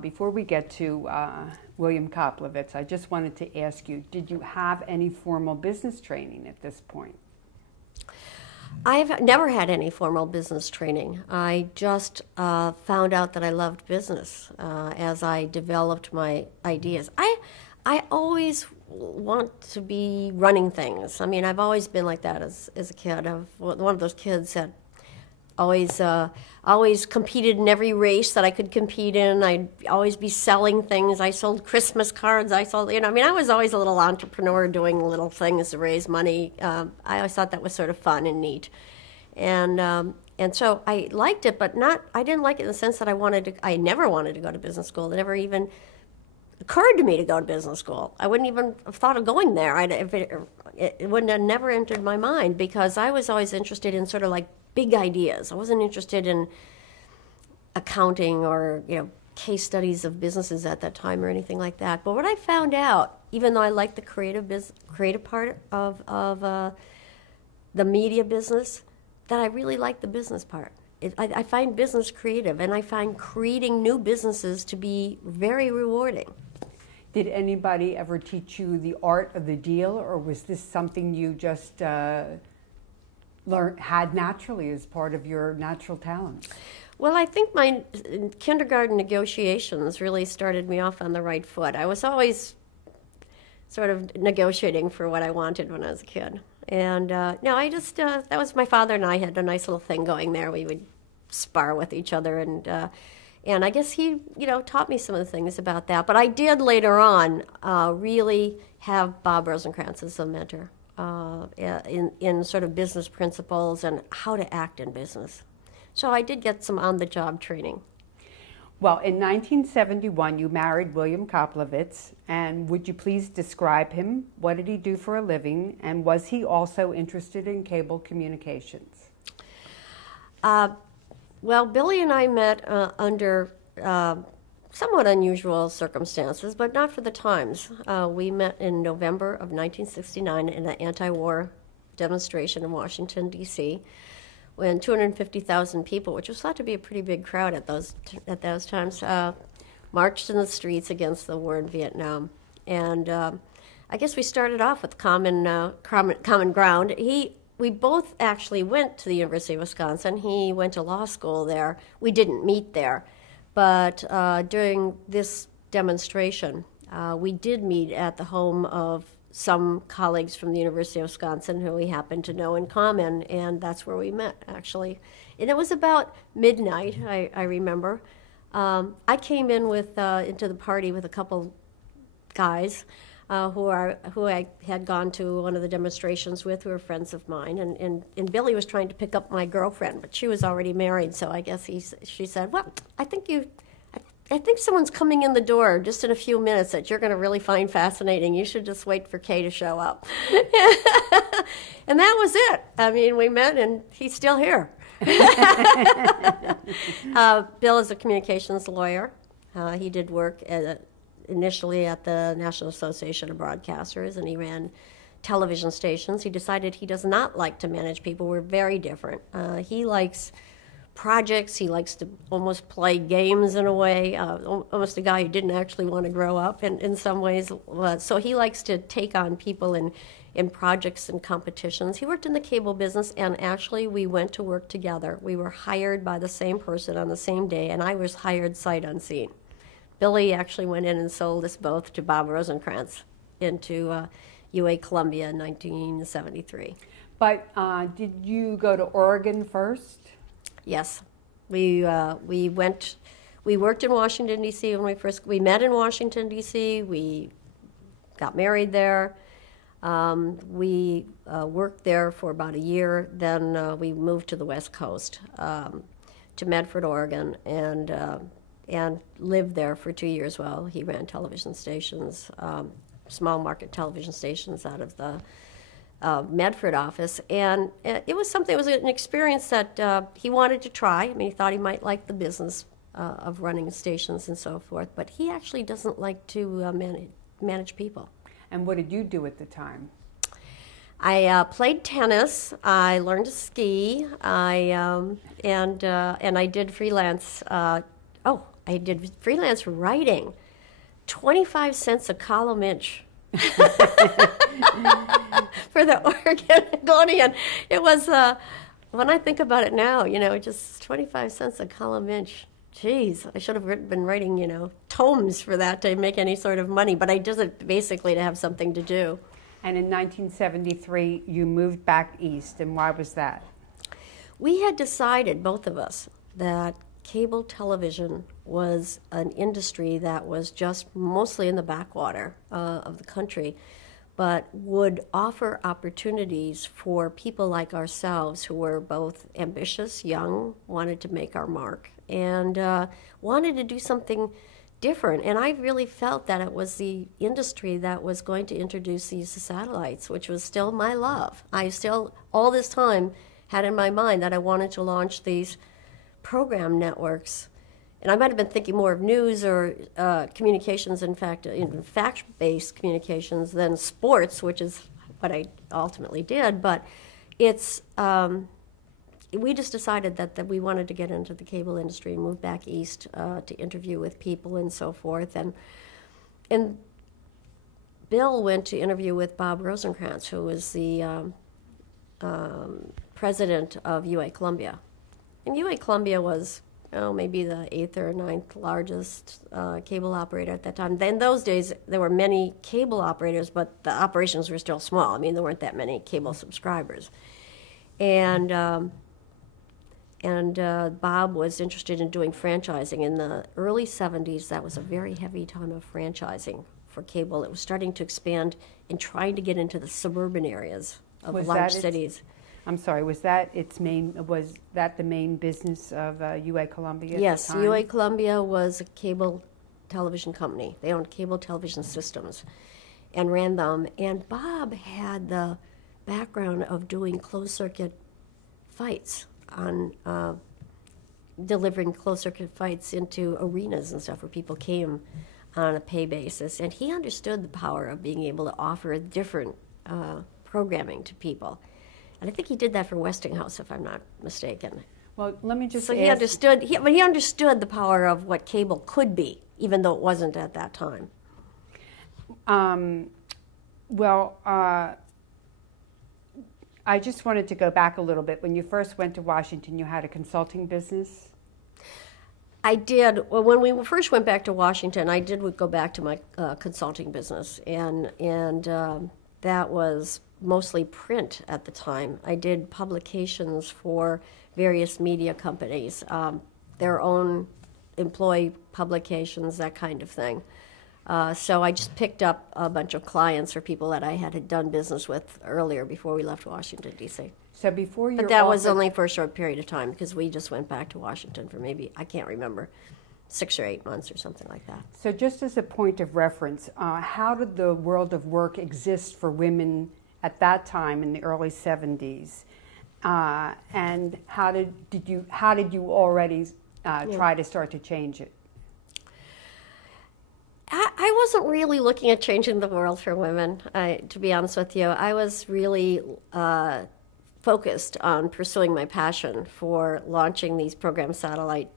Before we get to William Koplovitz, I just wanted to ask you, did you have any formal business training at this point? I've never had any formal business training. I just found out that I loved business as I developed my ideas. I always want to be running things. I mean, I've always been like that as a kid. I'm one of those kids that always competed in every race that I could compete in. I'd always be selling things. I sold Christmas cards. I sold, I mean, I was always a little entrepreneur doing little things to raise money. I always thought that was sort of fun and neat. And so I liked it, but I didn't like it in the sense that I never wanted to go to business school. It never even occurred to me to go to business school. I wouldn't even have thought of going there. It wouldn't have never entered my mind because I was always interested in sort of like big ideas. I wasn't interested in accounting or case studies of businesses at that time or anything like that. But what I found out, even though I liked the creative part of the media business, that I really liked the business part. I find business creative, and I find creating new businesses to be very rewarding. Did anybody ever teach you the art of the deal, or was this something you just had naturally as part of your natural talents? Well, I think my kindergarten negotiations really started me off on the right foot. I was always sort of negotiating for what I wanted when I was a kid. And no, I just, that was my father and I had a nice little thing going there. We would spar with each other, and I guess he, taught me some of the things about that. But I did later on really have Bob Rosencrantz as a mentor in sort of business principles and how to act in business. So I did get some on-the-job training. Well, in 1971, you married William Koplovitz, and would you please describe him? What did he do for a living, and was he also interested in cable communications? Well, Billy and I met under somewhat unusual circumstances, but not for the times. We met in November of 1969 in an anti-war demonstration in Washington, D.C., when 250,000 people, which was thought to be a pretty big crowd at those times, marched in the streets against the war in Vietnam. And I guess we started off with common ground. We both actually went to the University of Wisconsin. He went to law school there. We didn't meet there. But during this demonstration, we did meet at the home of some colleagues from the University of Wisconsin who we happened to know in common, and that's where we met, actually. And it was about midnight, I remember. I came in into the party with a couple guys who I had gone to one of the demonstrations with, who were friends of mine, and Billy was trying to pick up my girlfriend, but she was already married, so I guess she said, well, I think someone's coming in the door just in a few minutes that you're going to really find fascinating. You should just wait for Kay to show up. And that was it. I mean, we met, and he's still here. Bill is a communications lawyer. He did work initially at the National Association of Broadcasters, and he ran television stations. He decided he does not like to manage people. We're very different. He likes projects. He likes to almost play games in a way, almost a guy who didn't actually want to grow up in some ways. So he likes to take on people in projects and competitions. He worked in the cable business, and actually we went to work together. We were hired by the same person on the same day, and I was hired sight unseen. Billy actually went in and sold us both to Bob Rosencrantz into UA Columbia in 1973. But did you go to Oregon first? Yes, we worked in Washington, D.C. when we met in Washington, D.C. We got married there. We worked there for about a year. Then we moved to the West Coast, to Medford, Oregon, and lived there for 2 years while he ran television stations, small market television stations out of the Medford office, and it was an experience that he wanted to try. I mean, he thought he might like the business of running stations and so forth, but he actually doesn't like to manage people. And what did you do at the time? I played tennis. I learned to ski. And I did freelance. I did freelance writing, 25 cents a column inch. For the Oregonian. It was, when I think about it now, just 25 cents a column inch. Jeez, I should have been writing, tomes for that to make any sort of money, but I did it basically to have something to do. And in 1973, you moved back east, and why was that? We had decided, both of us, that cable television was an industry that was just mostly in the backwater of the country, but would offer opportunities for people like ourselves who were both ambitious, young, wanted to make our mark, and wanted to do something different. And I really felt that it was the industry that was going to introduce these satellites, which was still my love. I still, all this time, had in my mind that I wanted to launch these program networks. And I might have been thinking more of news or communications, in fact, fact-based communications than sports, which is what I ultimately did. But it's, we just decided that we wanted to get into the cable industry and move back east to interview with people and so forth. And Bill went to interview with Bob Rosencrantz, who was the president of UA Columbia. And UA Columbia was maybe the 8th or 9th largest cable operator at that time. Then in those days, there were many cable operators, but the operations were still small. I mean, there weren't that many cable subscribers. And Bob was interested in doing franchising. In the early 70s, that was a very heavy time of franchising for cable. It was starting to expand and trying to get into the suburban areas of large cities. I'm sorry, was that the main business of UA Columbia at the time? Yes, UA Columbia was a cable television company. They owned cable television systems and ran them. And Bob had the background of doing closed-circuit fights, on delivering closed-circuit fights into arenas and stuff where people came on a pay basis. And he understood the power of being able to offer different programming to people. And I think he did that for Westinghouse, if I'm not mistaken. Well, let me just so ask. He understood the power of what cable could be, even though it wasn't at that time. I just wanted to go back a little bit. When you first went to Washington, you had a consulting business? I did. Well, when we first went back to Washington, I did go back to my consulting business, and that was mostly print at the time. I did publications for various media companies, their own employee publications, that kind of thing. So I just picked up a bunch of clients or people that I had done business with earlier before we left Washington, D.C. So before you, but that was only for a short period of time because we just went back to Washington for maybe, I can't remember, 6 or 8 months or something like that. So just as a point of reference, how did the world of work exist for women at that time in the early 70s? And how did you already try to start to change it? I wasn't really looking at changing the world for women, to be honest with you. I was really focused on pursuing my passion for launching these program satellite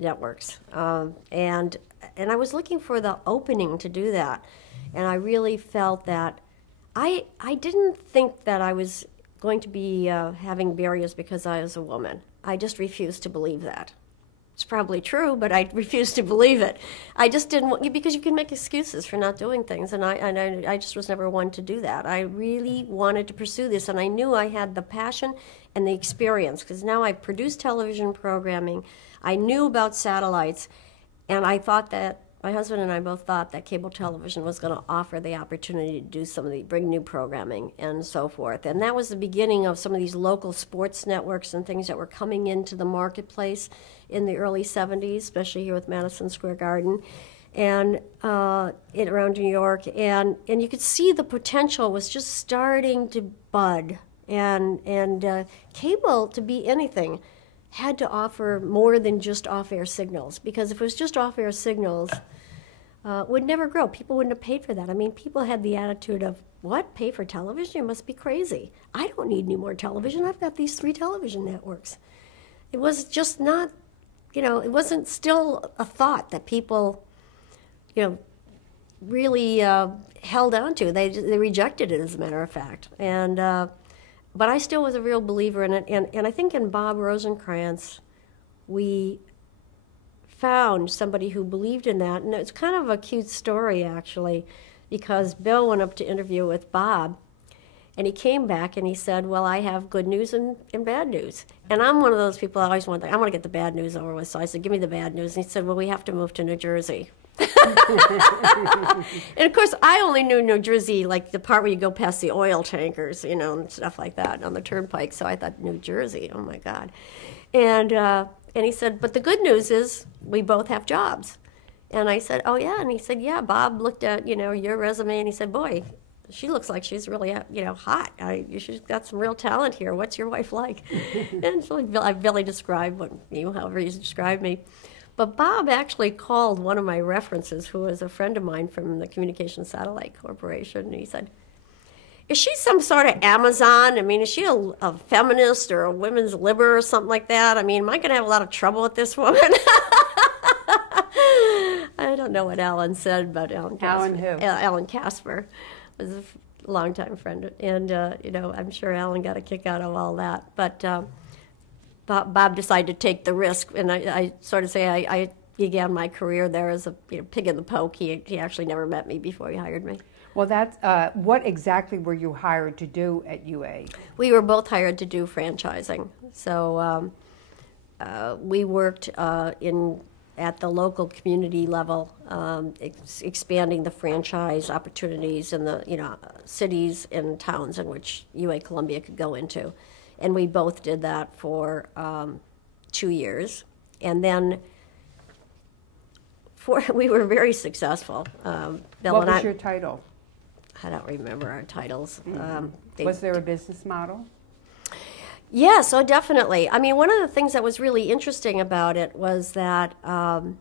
networks. And I was looking for the opening to do that. And I really felt that I didn't think that I was going to be having barriers because I was a woman. I just refused to believe that. It's probably true, but I refused to believe it. I just didn't want, because you can make excuses for not doing things, and I just was never one to do that. I really wanted to pursue this, and I knew I had the passion and the experience, because now I produced television programming. I knew about satellites, and I thought that, my husband and I both thought that cable television was going to offer the opportunity to do bring new programming and so forth. And that was the beginning of some of these local sports networks and things that were coming into the marketplace in the early 70s, especially here with Madison Square Garden and around New York. And you could see the potential was just starting to bud. And cable, to be anything, had to offer more than just off-air signals, because if it was just off-air signals, would never grow. People wouldn't have paid for that. I mean, people had the attitude of, what, pay for television? You must be crazy. I don't need any more television. I've got these 3 television networks. It was just not it wasn't still a thought that people, really held on to. They rejected it, as a matter of fact. And but I still was a real believer in it. And I think in Bob Rosencrantz, we found somebody who believed in that. And it's kind of a cute story, actually, because Bill went up to interview with Bob, and he came back and he said, well, I have good news and bad news. And I'm one of those people I always want to get the bad news over with. So I said, give me the bad news. And he said, well, we have to move to New Jersey. And of course, I only knew New Jersey, like the part where you go past the oil tankers, and stuff like that on the turnpike. So I thought, New Jersey, oh my God. And he said, but the good news is we both have jobs. And I said, oh yeah. And he said, yeah, Bob looked at, your resume, and he said, boy, she looks like she's really, hot. She's got some real talent here. What's your wife like? And so I Billy described however you described me. But Bob actually called one of my references, who was a friend of mine from the Communications Satellite Corporation, and he said, is she some sort of Amazon? I mean, is she a feminist or a women's libber or something like that? I mean, am I going to have a lot of trouble with this woman? I don't know what Alan said, but Alan Casper was a longtime friend, and I'm sure Alan got a kick out of all that. But Bob decided to take the risk, and I sort of say I began my career there as a pig in the poke. He actually never met me before he hired me. Well, that's what exactly were you hired to do at UA? We were both hired to do franchising. So we worked at the local community level, expanding the franchise opportunities in the cities and towns in which UA Columbia could go into, and we both did that for 2 years, and then we were very successful. Bill what was your title? I don't remember our titles. Mm-hmm. Was there a business model? Yeah, so definitely. I mean, one of the things that was really interesting about it was that to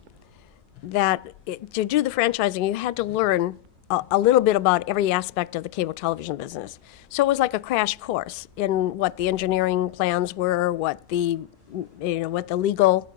do the franchising, you had to learn a little bit about every aspect of the cable television business. So it was like a crash course in what the engineering plans were, what the legal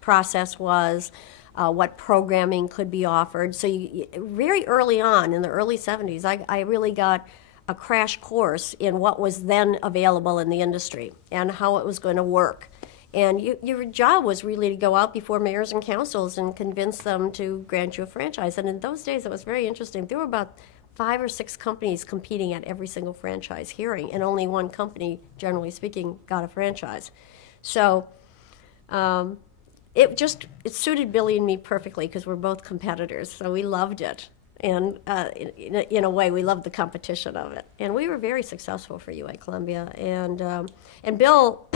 process was, what programming could be offered. So very early on, in the early 70s, I really got a crash course in what was then available in the industry and how it was going to work. And your job was really to go out before mayors and councils and convince them to grant you a franchise. And in those days, it was very interesting. There were about 5 or 6 companies competing at every single franchise hearing, and only one company, generally speaking, got a franchise. So it suited Billy and me perfectly because we're both competitors, so we loved it. And in a way, we loved the competition of it. And we were very successful for UA Columbia. And Bill,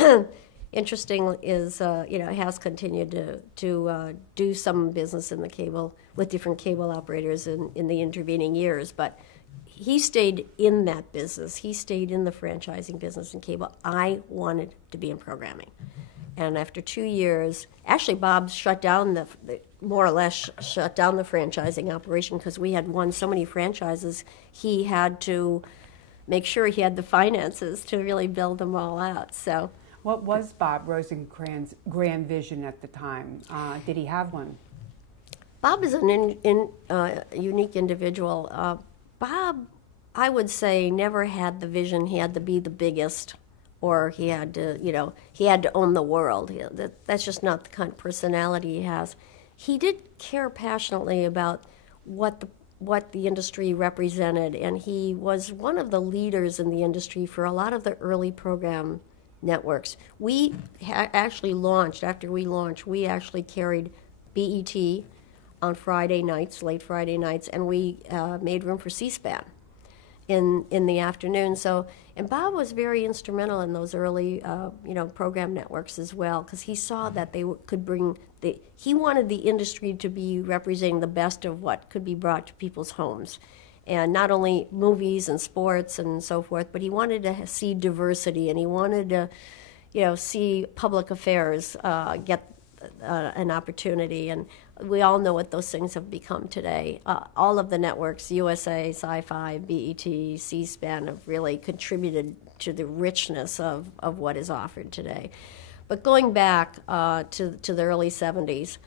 interesting, has continued to do some business in the cable with different cable operators in the intervening years. But he stayed in that business. He stayed in the franchising business in cable. I wanted to be in programming. And after 2 years, actually Bob shut down more or less shut down the franchising operation because we had won so many franchises. He had to make sure he had the finances to really build them all out. So, what was Bob Rosencrantz's grand vision at the time? Did he have one? Bob is an unique individual. Bob, I would say, never had the vision he had to be the biggest, or he had to own the world. That's just not the kind of personality he has. He did care passionately about what the industry represented, and he was one of the leaders in the industry for a lot of the early program networks. We actually launched, after we launched, we actually carried BET on Friday nights, late Friday nights, and we made room for C-SPAN in the afternoon. So, and Bob was very instrumental in those early, program networks as well, because he saw that they could bring he wanted the industry to be representing the best of what could be brought to people's homes, and not only movies and sports and so forth, but he wanted to see diversity, and he wanted to, see public affairs get an opportunity. And we all know what those things have become today. All of the networks, USA, Sci-Fi, BET, C-SPAN, have really contributed to the richness of what is offered today. But going back to the early 70s,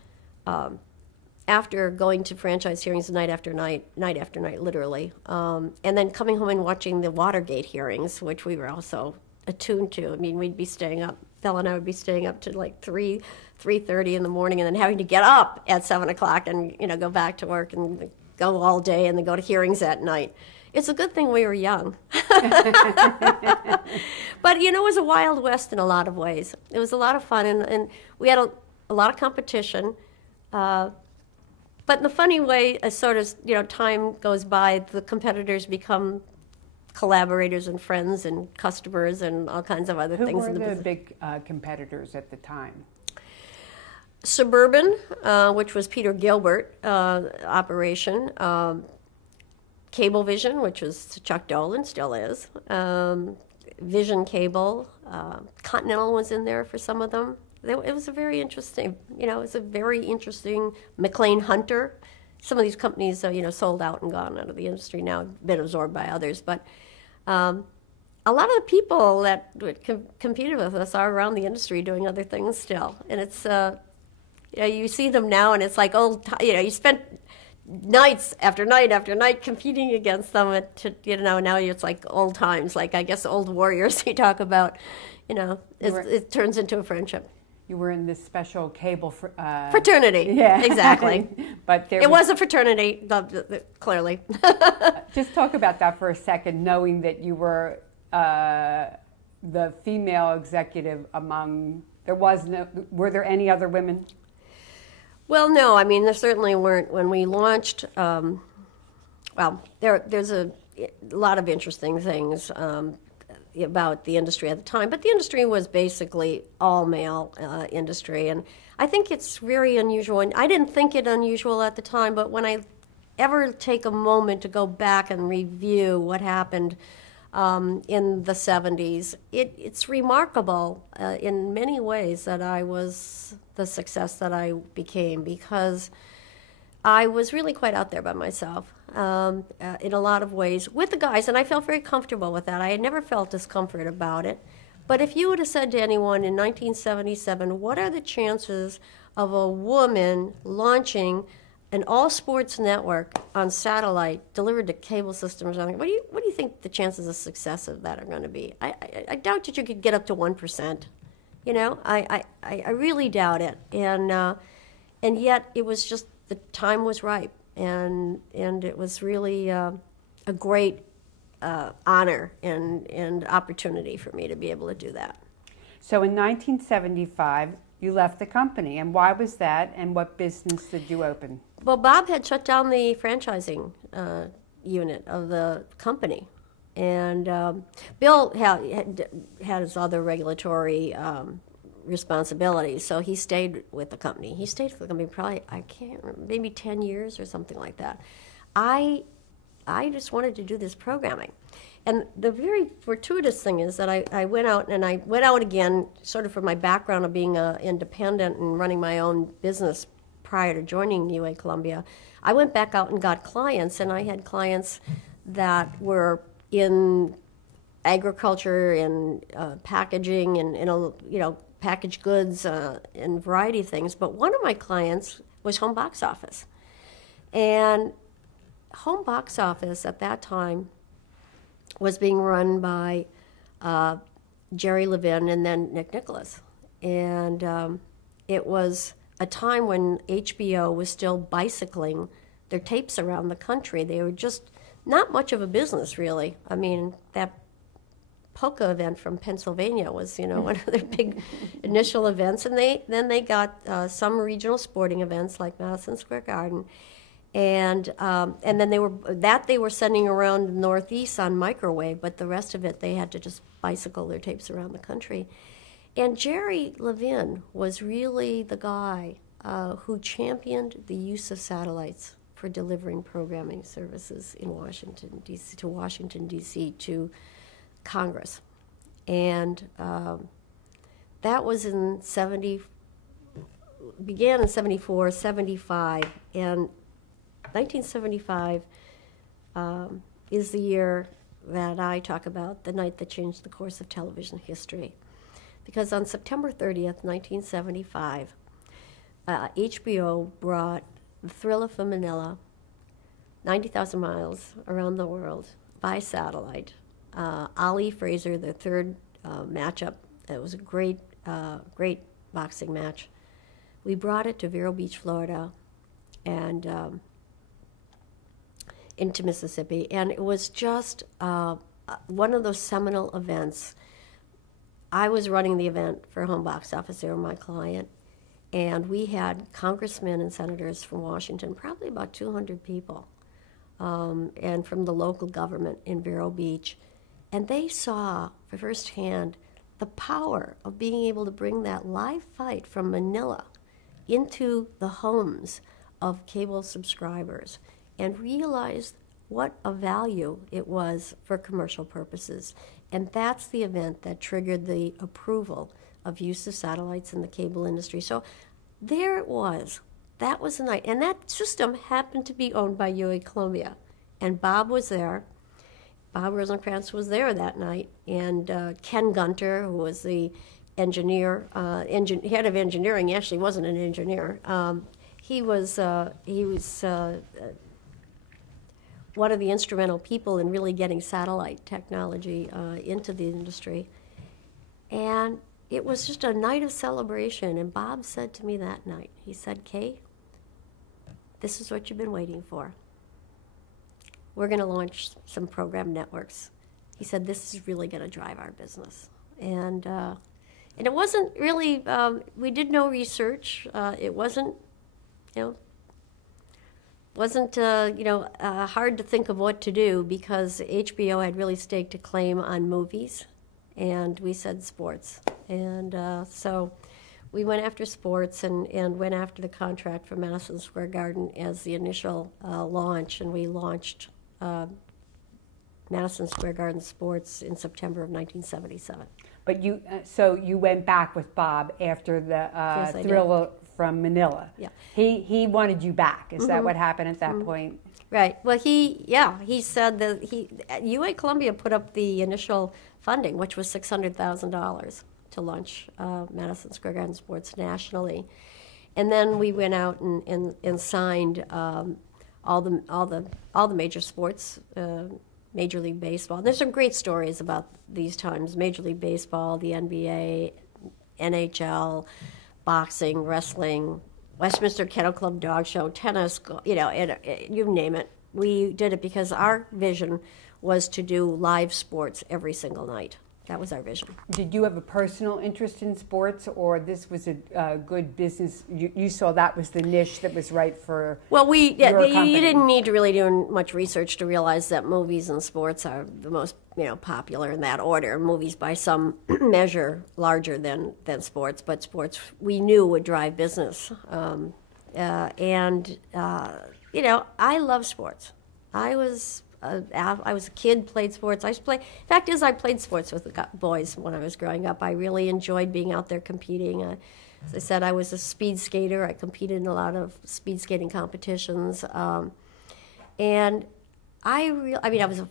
after going to franchise hearings night after night, literally, and then coming home and watching the Watergate hearings, which we were also attuned to. I mean, we'd be staying up, Bella and I would be staying up to like 3:30 in the morning, and then having to get up at 7 o'clock and, go back to work and go all day and then go to hearings at night. It's a good thing we were young. But, it was a Wild West in a lot of ways. It was a lot of fun, and we had a lot of competition. But in the funny way, as sort of, time goes by, the competitors become collaborators and friends and customers and all kinds of other things. Who were the big competitors at the time? Suburban, which was Peter Gilbert operation. Cablevision, which was Chuck Dolan, still is. Vision Cable. Continental was in there for some of them. It was a very interesting, McLean Hunter. Some of these companies, sold out and gone out of the industry now, been absorbed by others. But a lot of the people that competed with us are around the industry doing other things still. And it's, you see them now, and it's like you spent nights after night after night competing against them. Now it's like old times, like I guess old warriors you talk about. It turns into a friendship. You were in this special cable fraternity. Yeah, exactly. But it was a fraternity, clearly. Just talk about that for a second, knowing that you were the female executive among. Were there any other women? Well, no. I mean, there certainly weren't. When we launched, there's a lot of interesting things about the industry at the time, but the industry was basically all male industry, and I think it's very unusual. And I didn't think it unusual at the time, but when I ever take a moment to go back and review what happened in the 70s, it's remarkable in many ways that I was the success that I became, because I was really quite out there by myself in a lot of ways with the guys, and I felt very comfortable with that. I had never felt discomfort about it. But if you would have said to anyone in 1977, what are the chances of a woman launching an all-sports network on satellite delivered to cable systems, what do you think the chances of success of that are going to be? I doubt that you could get up to 1%. I really doubt it. And yet it was just, the time was ripe, and it was really a great honor and opportunity for me to be able to do that. So in 1975, you left the company, and why was that, and what business did you open? Well, Bob had shut down the franchising unit of the company, and Bill had his other regulatory responsibilities, so he stayed with the company. He stayed with the company probably, I can't remember, maybe 10 years or something like that. I just wanted to do this programming. And the very fortuitous thing is that I went out, and I went out again sort of from my background of being independent and running my own business prior to joining UA Columbia. I went back out and got clients, and I had clients that were in agriculture and packaging and packaged goods and a variety of things. But one of my clients was Home Box Office. And Home Box Office at that time was being run by Jerry Levin and then Nick Nicholas. And it was a time when HBO was still bicycling their tapes around the country. They were just not much of a business, really. I mean, that polka event from Pennsylvania was, one of their big initial events, and then they got some regional sporting events like Madison Square Garden, and then they were sending around the Northeast on microwave, but the rest of it they had to just bicycle their tapes around the country. And Jerry Levin was really the guy who championed the use of satellites for delivering programming services in Washington, D.C. to Congress. And that was began in 74, 75, and 1975 is the year that I talk about, the night that changed the course of television history. because on September 30th, 1975, HBO brought The Thriller from Manila, 90,000 miles around the world by satellite. Ali Fraser, the third matchup. It was a great boxing match. We brought it to Vero Beach, Florida, and into Mississippi, and it was just one of those seminal events. I was running the event for Home Box Office. They were my client, and we had congressmen and senators from Washington, probably about 200 people, and from the local government in Vero Beach, and they saw firsthand the power of being able to bring that live fight from Manila into the homes of cable subscribers and realized what a value it was for commercial purposes. And that's the event that triggered the approval of use of satellites in the cable industry. So there it was. That was the night. And that system happened to be owned by UA Columbia. And Bob was there. Bob Rosencrantz was there that night. And Ken Gunter, who was the engineer, head of engineering, he actually wasn't an engineer. He was one of the instrumental people in really getting satellite technology into the industry. And it was just a night of celebration. And Bob said to me that night, he said, "Kay, this is what you've been waiting for. We're going to launch some program networks." He said, "This is really going to drive our business." And it wasn't really, we did no research. It wasn't, hard to think of what to do because HBO had really staked a claim on movies, and we said sports. And so we went after sports and went after the contract for Madison Square Garden as the initial launch, and we launched Madison Square Garden Sports in September of 1977. But so you went back with Bob after the Yes, I Thriller from Manila. Yeah. He wanted you back. Is that what happened at that point? Right. Well, he said that UA Columbia put up the initial funding, which was $600,000 to launch Madison Square Garden Sports nationally, and then we went out and signed all the major sports. Major League Baseball. There's some great stories about these times. Major League Baseball, the NBA, NHL, boxing, wrestling, Westminster Kennel Club Dog Show, tennis, you name it. We did it because our vision was to do live sports every single night. That was our vision. Did you have a personal interest in sports, or this was a good business? You saw that was the niche that was right for Well, your company. you didn't need to really do much research to realize that movies and sports are the most popular in that order. Movies by some measure larger than sports, but sports we knew would drive business. I love sports. I was a kid, played sports. Fact is, I played sports with the boys when I was growing up. I really enjoyed being out there competing. As I said, I was a speed skater. I competed in a lot of speed skating competitions. And I was a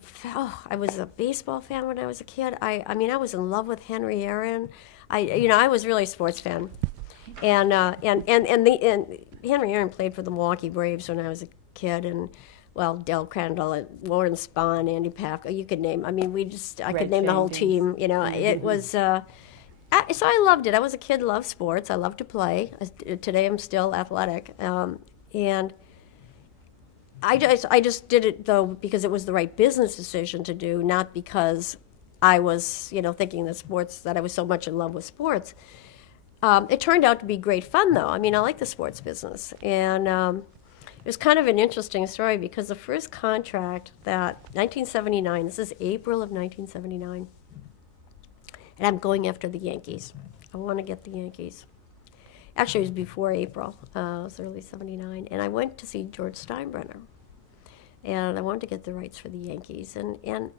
baseball fan when I was a kid. I was in love with Henry Aaron. I was really a sports fan. And Henry Aaron played for the Milwaukee Braves when I was a kid, and Del Crandall, Warren Spahn, Andy Pafko, you could name. I could name the whole team. It was. So I loved it. I was a kid, loved sports. I loved to play. Today I'm still athletic, and I just did it though because it was the right business decision to do, not because I was thinking that I was so much in love with sports. It turned out to be great fun though. I like the sports business, and. It was kind of an interesting story because the first contract 1979, this is April of 1979, and I'm going after the Yankees. I want to get the Yankees. Actually, it was before April. It was early 79, and I went to see George Steinbrenner, and I wanted to get the rights for the Yankees. And it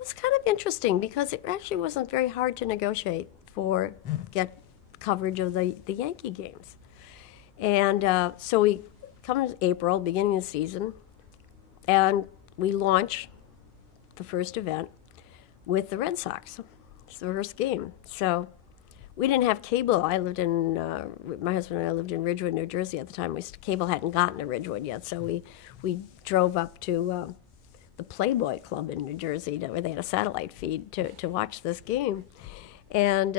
was kind of interesting because it actually wasn't very hard to negotiate get coverage of the Yankee games. And so we comes April, beginning of the season, and we launch the first event with the Red Sox. It's the first game. So We didn't have cable. I lived in, my husband and I lived in Ridgewood, New Jersey at the time. Cable hadn't gotten to Ridgewood yet, so we drove up to the Playboy Club in New Jersey, where they had a satellite feed to watch this game. And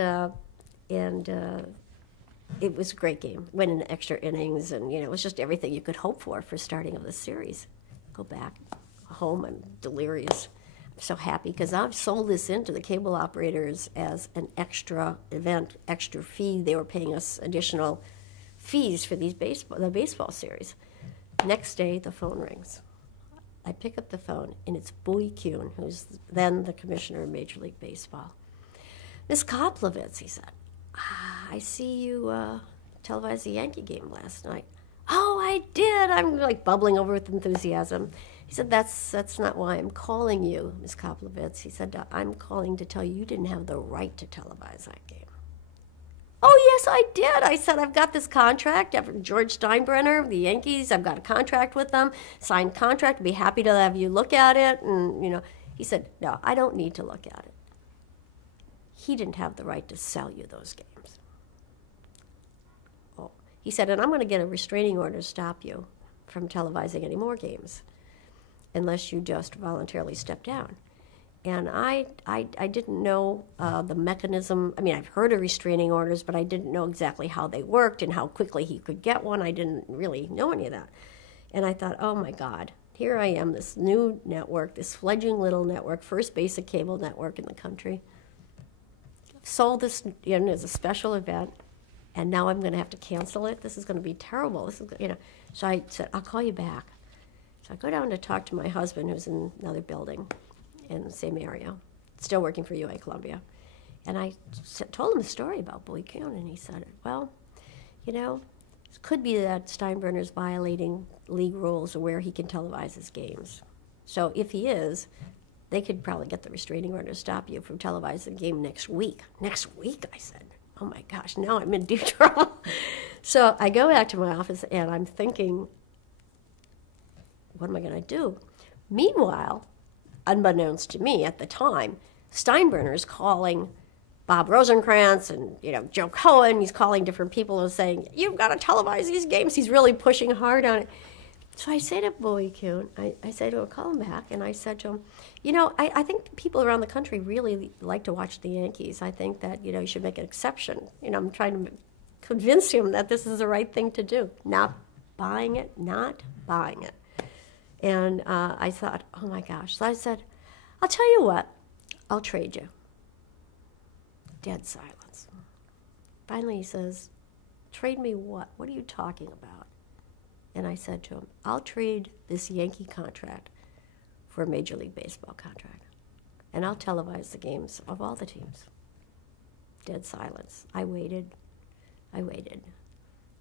it was a great game. Went in extra innings, and it was just everything you could hope for starting of the series. Go back home, I'm delirious. I'm so happy because I've sold this into the cable operators as an extra event, extra fee. They were paying us additional fees for the baseball series. Next day, the phone rings. I pick up the phone, and it's Bowie Kuhn, who's then the commissioner of Major League Baseball. Miss Koplovitz, he said, I see you televised the Yankee game last night. Oh, I did. I'm like bubbling over with enthusiasm. He said, that's not why I'm calling you, Miss Koplovitz. He said, I'm calling to tell you you didn't have the right to televise that game. Oh, yes, I did. I said, I've got this contract. George Steinbrenner, the Yankees, I've got a contract with them, signed contract. I'd be happy to have you look at it. And, he said, no, I don't need to look at it. He didn't have the right to sell you those games. Oh, he said, and I'm going to get a restraining order to stop you from televising any more games unless you just voluntarily step down. And I didn't know the mechanism. I mean, I've heard of restraining orders, but I didn't know exactly how they worked and how quickly he could get one. I didn't really know any of that. And I thought, oh my God, here I am, this new network, this fledgling little network, first basic cable network in the country. Sold this as a special event, and now I'm going to have to cancel it. This is going to be terrible. This is, So I said, I'll call you back. So I go down to talk to my husband, who's in another building in the same area, still working for UA Columbia. And I told him the story about Bowie Kuhn, and he said, well, it could be that Steinbrenner's violating league rules or where he can televise his games. So if he is, they could probably get the restraining order to stop you from televising the game next week. Next week, I said. Oh my gosh, now I'm in deep trouble. So I go back to my office and I'm thinking, what am I going to do? Meanwhile, unbeknownst to me at the time, Steinbrenner's calling Bob Rosencrantz and Joe Cohen. He's calling different people and saying, you've got to televise these games. He's really pushing hard on it. So I say to Bowie Kuhn, I say to him, call him back, and I said to him, I think people around the country really like to watch the Yankees. I think that, you should make an exception. I'm trying to convince him that this is the right thing to do. Not buying it. And I thought, oh my gosh. So I said, I'll tell you what, I'll trade you. Dead silence. Finally he says, trade me what? What are you talking about? And I said to him, I'll trade this Yankee contract for a Major League Baseball contract. And I'll televise the games of all the teams. Dead silence. I waited.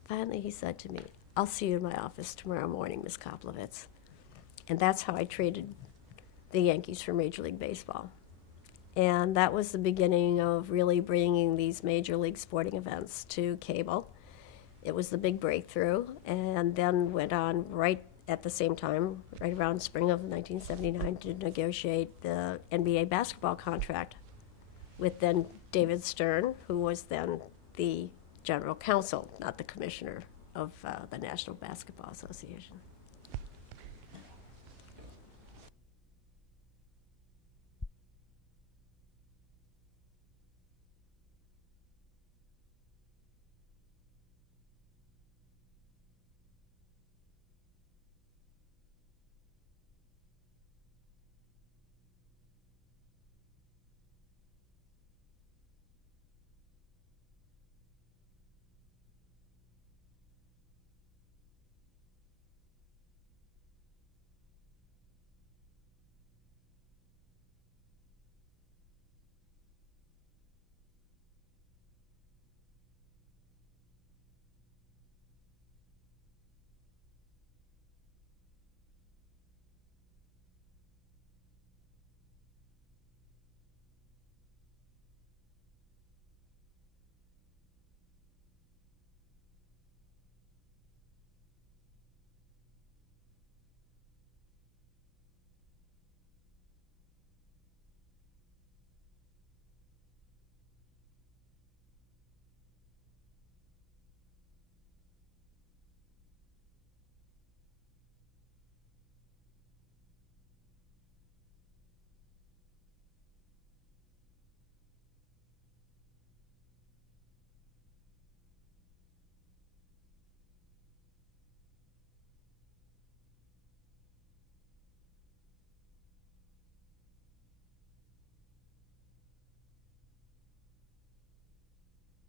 Finally, he said to me, I'll see you in my office tomorrow morning, Miss Koplovitz. And that's how I traded the Yankees for Major League Baseball. And that was the beginning of really bringing these major league sporting events to cable. It was the big breakthrough, and then went on right at the same time, right around spring of 1979, to negotiate the NBA basketball contract with then David Stern, who was then the general counsel, not the commissioner of the National Basketball Association.